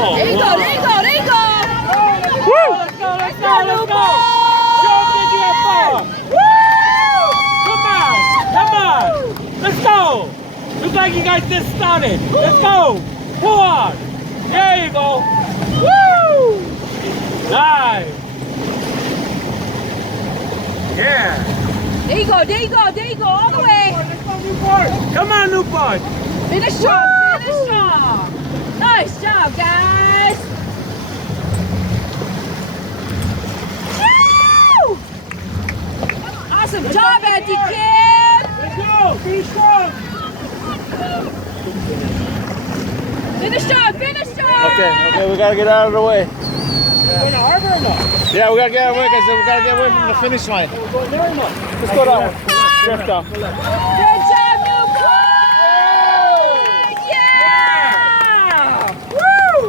There you go, there you go, there you go. Woo! Let's go, let's go, let's go. Show them that you have fun. Come on. Let's go. Looks like you guys just started. Let's go. Pull on. There you go. Woo! Nice. Yeah. There you go, there you go, there you go, all the way. Let's go, Newport. Come on, Newport. Finish strong, finish strong. Nice job, guys. Woo! Awesome job, Auntie Kim. Let's go. Finish strong. Finish strong, finish strong. Okay, we gotta get out of the way. Going to harbor or no? Yeah, we gotta get away, guys. We gotta get away from the finish line. We're going there or no? Let's go that way. Drift off.